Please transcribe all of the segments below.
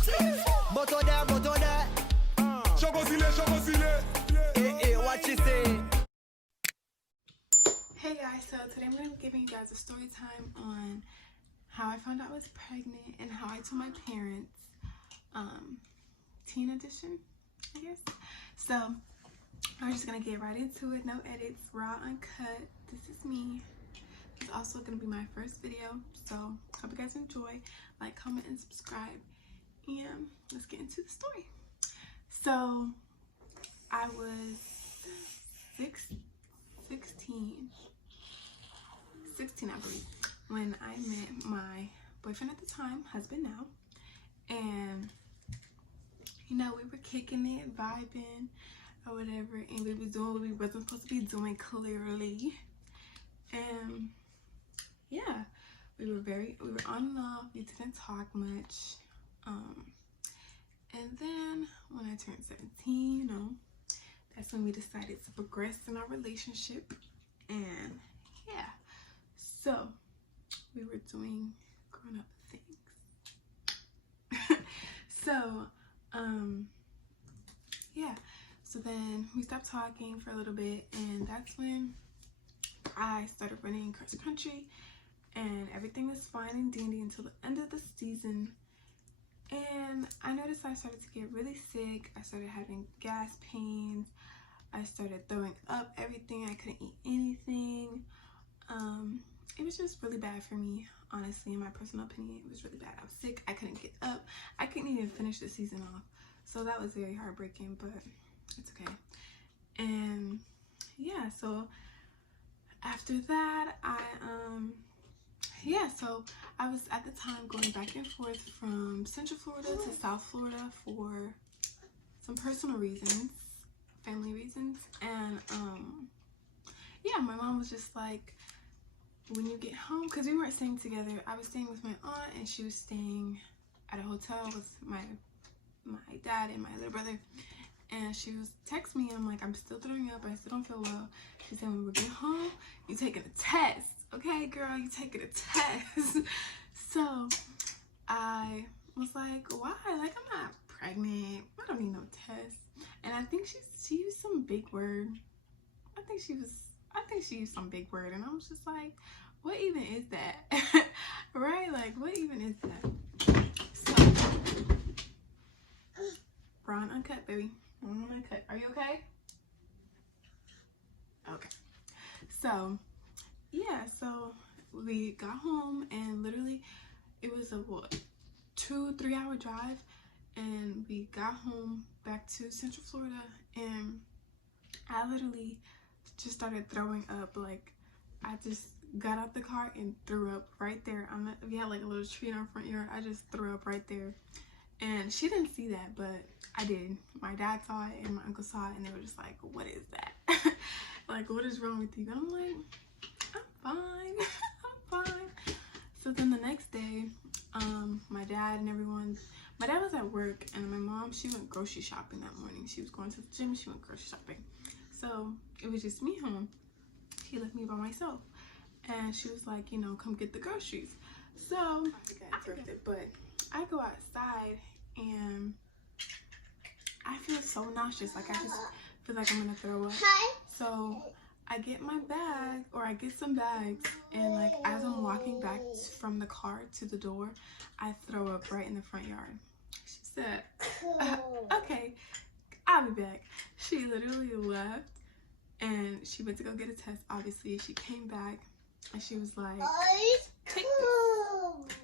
Hey guys, so today I'm going to be giving you guys a story time on how I found out I was pregnant and how I told my parents. Teen edition, I guess. So I'm just going to get right into it. No edits, raw, uncut. This is me. It's also going to be my first video, so hope you guys enjoy. Like, comment, and subscribe. And let's get into the story. So I was 16, I believe, when I met my boyfriend at the time, husband now. And you know, we were kicking it, vibing or whatever, and we was doing what we wasn't supposed to be doing, clearly. And yeah, we were on and off. We didn't talk much. And then when I turned 17, you know, that's when we decided to progress in our relationship. And yeah, so we were doing grown-up things. So yeah, so then we stopped talking for a little bit, and that's when I started running cross country, and everything was fine and dandy until the end of the season. And I noticed I started to get really sick. I started having gas pains. I started throwing up everything. I couldn't eat anything. It was just really bad for me, honestly, in my personal opinion. It was really bad. I was sick. I couldn't get up. I couldn't even finish the season off. So that was very heartbreaking, but it's okay. And yeah, so after that, so I was at the time going back and forth from Central Florida to South Florida for some personal reasons, family reasons. And yeah, my mom was just like, when you get home, because we weren't staying together, I was staying with my aunt and she was staying at a hotel with my dad and my little brother. And she was texting me, and I'm like, I'm still throwing up, I still don't feel well. She said, when we get home, you taking a test. Okay, girl, you taking a test. So I was like, why? Like, I'm not pregnant. I don't need no test. And I think she used some big word. I think she used some big word, and I was just like, what even is that? Right? Like, what even is that? So, raw and uncut, baby. Uncut. Are you okay? Okay. So, yeah, so we got home, and literally it was a 2-3 hour drive, and we got home back to Central Florida, and I literally just started throwing up. Like, I just got out the car and threw up right there. We had like a little tree in our front yard. I just threw up right there, and she didn't see that, but I did. My dad saw it and my uncle saw it, and they were just like, what is that? Like, what is wrong with you? And I'm like, I'm fine. I'm fine. So then the next day, my dad was at work, and my mom, she went grocery shopping that morning. She was going to the gym, she went grocery shopping. So it was just me home. She left me by myself, and she was like, you know, come get the groceries. So I drifted, but I go outside, and I feel so nauseous. Like, I just feel like I'm gonna throw up. So I get my bag, or I get some bags, and like, as I'm walking back from the car to the door, I throw up right in the front yard. She said, okay, I'll be back. She literally left, and she went to go get a test, obviously. She came back, and she was like, take this.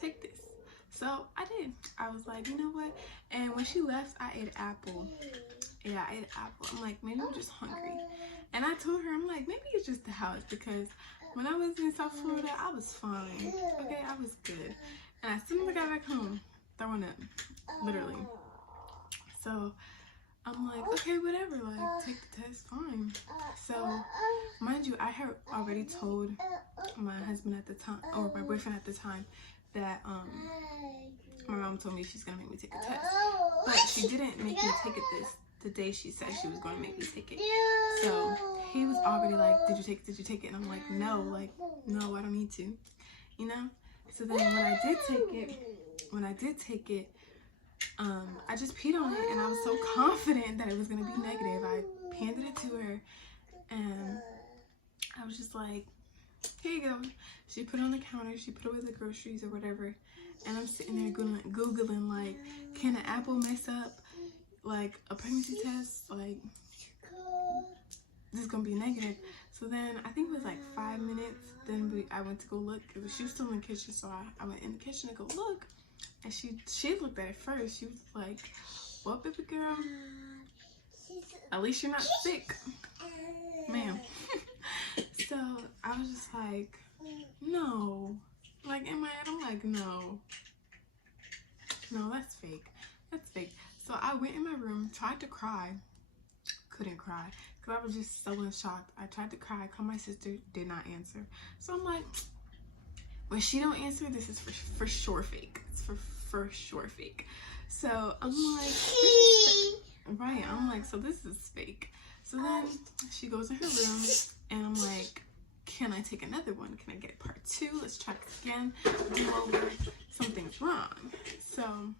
Take this. So I did. I was like, you know what? And when she left, I ate an apple. Yeah, I ate an apple. I'm like, maybe I'm just hungry. And I told her, I'm like, maybe it's just the house, because when I was in South Florida, I was fine. Okay, I was good. And as soon as I got back home, throwing up, literally. So I'm like, okay, whatever, like, take the test, fine. So, mind you, I had already told my husband at the time, or my boyfriend at the time, that my mom told me she's gonna make me take a test. But she didn't make me take it the day she said she was gonna make me take it. So he was already like, did you take it? And I'm like, no, I don't need to, you know? So then when I did take it, I just peed on it, and I was so confident that it was gonna be negative. I handed it to her, and I was just like, here you go. She put it on the counter, she put away the groceries or whatever, and I'm sitting there Googling like, can an apple mess up like a pregnancy test? Like, this is gonna be negative. So then I think it was like 5 minutes, then I went to go look. She was still in the kitchen, so I went in the kitchen to go look, and she looked at it first. She was like, well, baby girl, at least you're not sick, ma'am. So I was just like, no. Like, in my head, I'm like, no, that's fake. That's fake. So I went in my room, tried to cry, couldn't cry, because I was just so in shock. I tried to cry, called my sister, did not answer. So I'm like, when she don't answer, this is for sure fake. It's for sure fake. So I'm like, right, I'm like, so this is fake. So then she goes in her room, and I'm like, can I take another one? Can I get part 2? Let's try this again. Do over. Something's wrong. So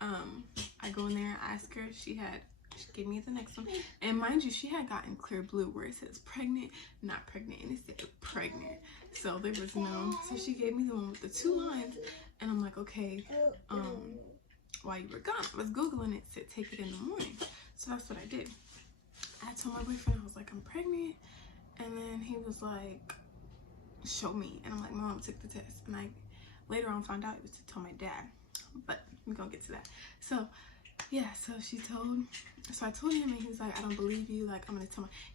I go in there, I ask her. She gave me the next one, and mind you, she had gotten clear blue where it says pregnant, not pregnant, and it said pregnant. So there was no. So she gave me the one with the 2 lines, and I'm like, okay. While you were gone, I was Googling it, said take it in the morning. So that's what I did. I told my boyfriend, I was like, I'm pregnant. And then he was like, show me. And I'm like, my mom took the test. And I later on found out it was to tell my dad. But we're gonna get to that. So yeah, so I told him, and he was like, I don't believe you. Like,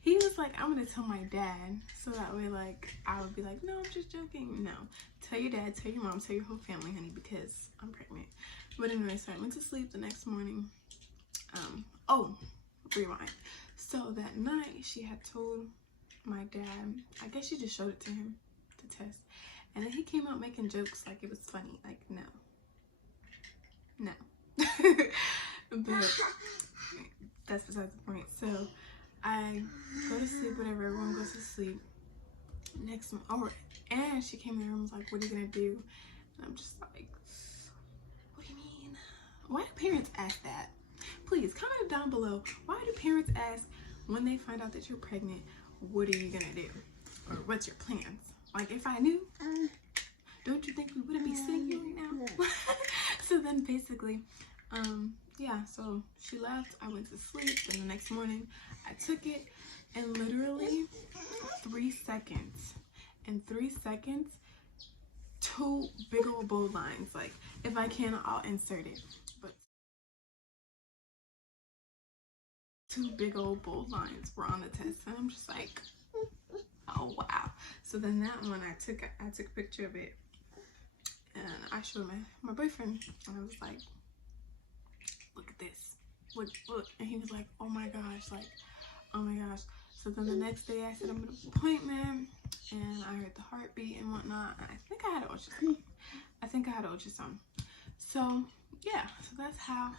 he was like, I'm gonna tell my dad. So that way, like, I would be like, no, I'm just joking. No, tell your dad, tell your mom, tell your whole family, honey, because I'm pregnant. But anyway, so I went to sleep the next morning. Rewind. So that night, she had told my dad, I guess she just showed it to him, the test. And then he came out making jokes like it was funny. Like, no. But that's besides the point. So I go to sleep, whatever, everyone goes to sleep. Next one, and she came in the room and was like, what are you gonna do? And I'm just like, what do you mean? Why do parents ask that? Please comment down below. Why do parents ask when they find out that you're pregnant, what are you gonna do? Or what's your plans? Like, if I knew, don't you think we wouldn't be sitting here right now? So then basically, yeah, so she left, I went to sleep, then the next morning I took it, and literally 3 seconds, in 3 seconds, 2 big old bold lines. Like, if I can, I'll insert it, but 2 big old bold lines were on the test, and I'm just like, oh wow. So then that one, I took a picture of it, and I showed my boyfriend, and I was like, look at this, look, and he was like, oh my gosh, like, oh my gosh. So then the next day I set up an appointment, and I heard the heartbeat and whatnot, and I think I had ultrasound. So yeah, so that's how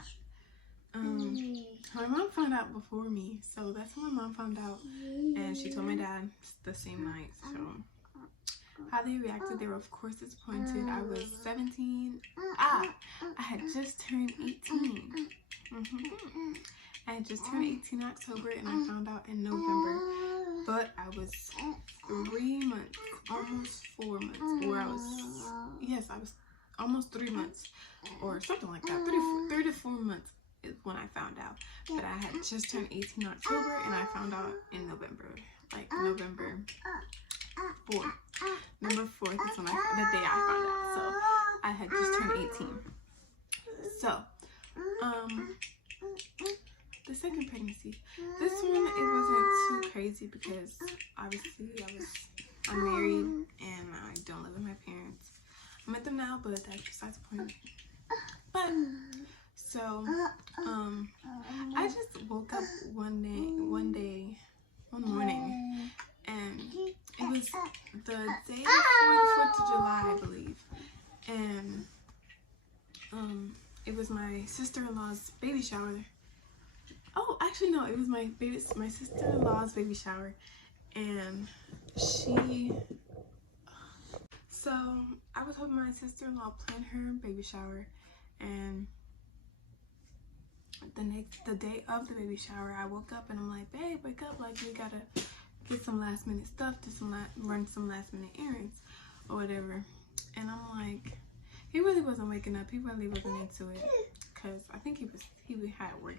my mom found out before me. So that's how my mom found out, and she told my dad the same night. So how they reacted, they were of course disappointed. I was 17. I had just turned 18. I had just turned 18 in October, and I found out in November. But I was 3 months, almost 4 months, or I was almost 3 months, or something like that. 3 to 4 months is when I found out. But I had just turned 18 in October, and I found out in November, like November 4th. November 4th is when the day I found out. So I had just turned 18. So, the second pregnancy. This one, it wasn't too crazy because obviously I'm married and I don't live with my parents. I'm with them now, but that's besides the point. But so I just woke up one morning, and it was the day before the 4th of July, I believe, and it was my sister-in-law's baby shower. Oh, actually no, it was my sister-in-law's baby shower, and so I was helping my sister-in-law plan her baby shower, and the day of the baby shower, I woke up and I'm like, babe, wake up, like we gotta get some last minute stuff, run some last minute errands or whatever. And I'm like, he really wasn't waking up. He really wasn't into it, because I think he had work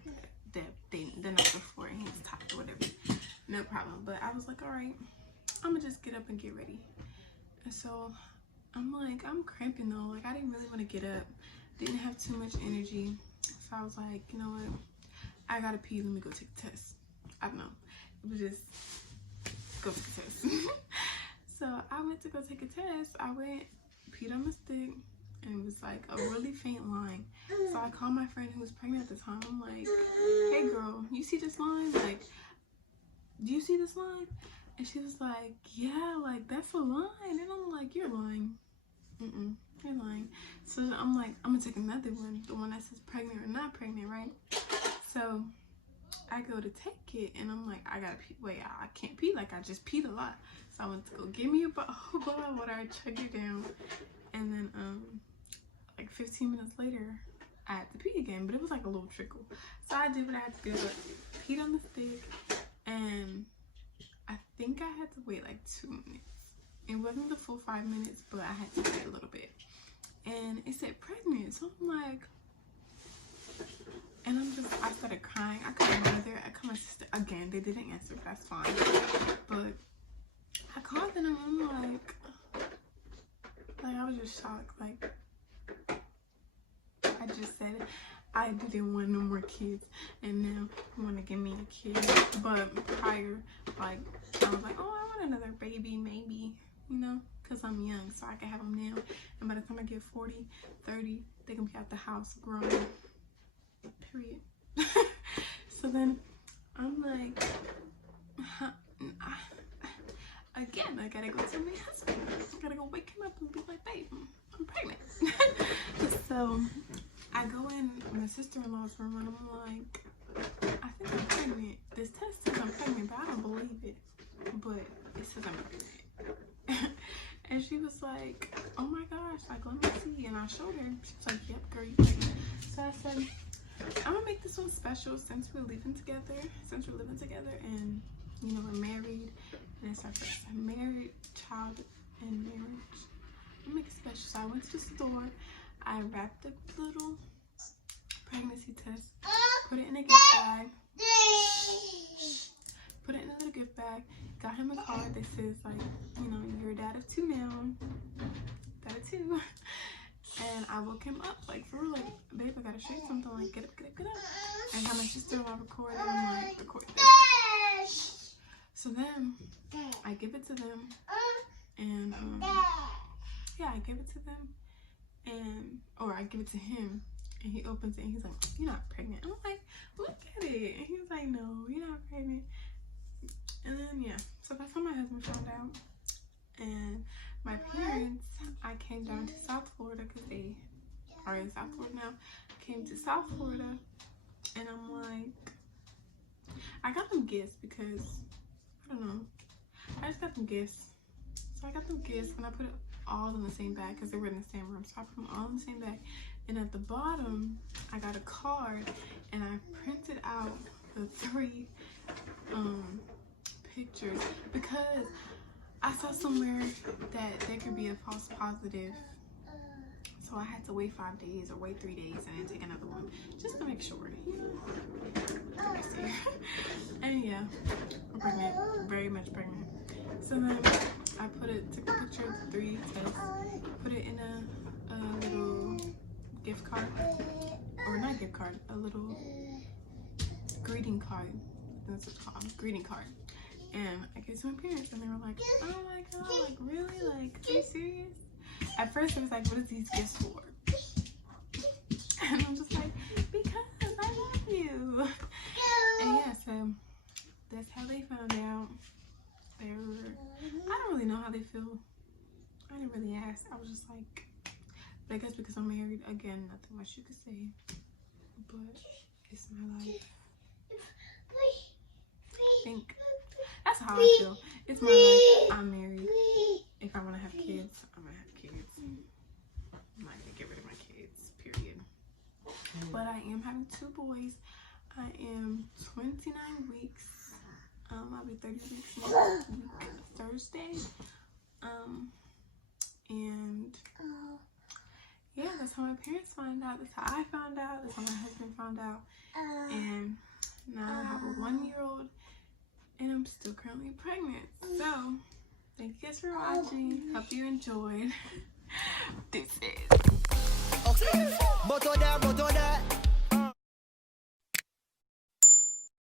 the night before and he was tired or whatever. No problem. But I was like, all right, I'm gonna just get up and get ready. And so I'm like, I'm cramping though. Like, I didn't really want to get up. Didn't have too much energy. So I was like, you know what? I gotta pee. Let me go take a test. I don't know. It was just go take a test. So I went to go take a test. I went, peed on the stick, and it was like a really faint line. So I called my friend who was pregnant at the time. I'm like, hey girl, you see this line? Like, do you see this line? And she was like, yeah, like that's a line. And I'm like, you're lying. You're lying. So I'm like, I'm gonna take another one, the one that says pregnant or not pregnant, right? So I go to take it and I'm like, I gotta pee. Wait, I can't pee, like I just peed a lot. So I went to go give me a bottle of water. I chugged it down, and then like 15 minutes later I had to pee again, but it was like a little trickle. So I did what I had to do. I peed on the stick, and I think I had to wait like 2 minutes. It wasn't the full 5 minutes, but I had to wait a little bit. And it said pregnant, so I'm like, and I started crying. I called my mother, I called my sister again. They didn't answer, but that's fine. But I called them and I'm like I was just shocked. Like, I just said I didn't want no more kids, and now you want to give me a kid. But prior, like, I was like, oh, I want another baby, maybe, you know, because I'm young, so I can have them now. And by the time I get 40, 30, they can be out the house grown. Period. So then I'm like, again, I gotta go tell my husband. I gotta go wake him up and be like, babe, I'm pregnant. So I go in my sister-in-law's room and I'm like, I think I'm pregnant. This test says I'm pregnant, but I don't believe it. But it says I'm pregnant. And she was like, oh my gosh, like, let me see. And I showed her. She was like, yep, girl, you're pregnant. So I said, I'm gonna make this one special since we're living together. And, you know, we're married. And it's our first married child in marriage. I'm gonna make it special. So I went to the store. I wrapped a little pregnancy test, put it in a gift bag, got him a card that says, like, you know, you're a dad of 2 now, dad of 2. And I woke him up, like, for real, like, babe, I gotta show you something, like, get up. And how my sister-in-law recorded, and like, record this. So then I give it to them, and yeah, I give it to them, or I give it to him, and he opens it and he's like, you're not pregnant. I'm like, look at it. And he was like, no, you're not pregnant. And then, yeah, so that's how my husband found out. And my parents, I came down to South Florida because they are in South Florida now. Came to South Florida, and I'm like, I got them gifts because, I don't know, I just got them gifts. So I got them gifts and I put it all in the same bag because they were in the same room. So I put them all in the same bag. And at the bottom, I got a card and I printed out the 3 pictures because I saw somewhere that there could be a false positive. So I had to wait 5 days or wait 3 days and then take another one just to make sure, you know. And yeah, I'm pregnant, very much pregnant. So then I took a picture of the 3 tests, put it in a little gift card, or not gift card, a little greeting card. That's what it's called, greeting card. And I gave it to my parents, and they were like, oh my god, like, really? Like, are you serious? At first it was like, what are these gifts for? And I'm just like, because I love you. And yeah, so that's how they found out. I don't really know how they feel. I didn't really ask. I was just like, but I guess because I'm married, again, nothing much you could say. But it's my life. I think that's how I feel. It's my life. I'm married. If I want to have kids, I'm gonna have kids. I'm not gonna get rid of my kids, period. but I am having 2 boys. I am 29 weeks. I'll be 30 weeks next week, Thursday. And yeah, that's how my parents found out. That's how I found out. That's how my husband found out. And now I have a 1-year-old, and I'm still currently pregnant. So thank you guys for watching. Hope you enjoyed. Deuces. Okay.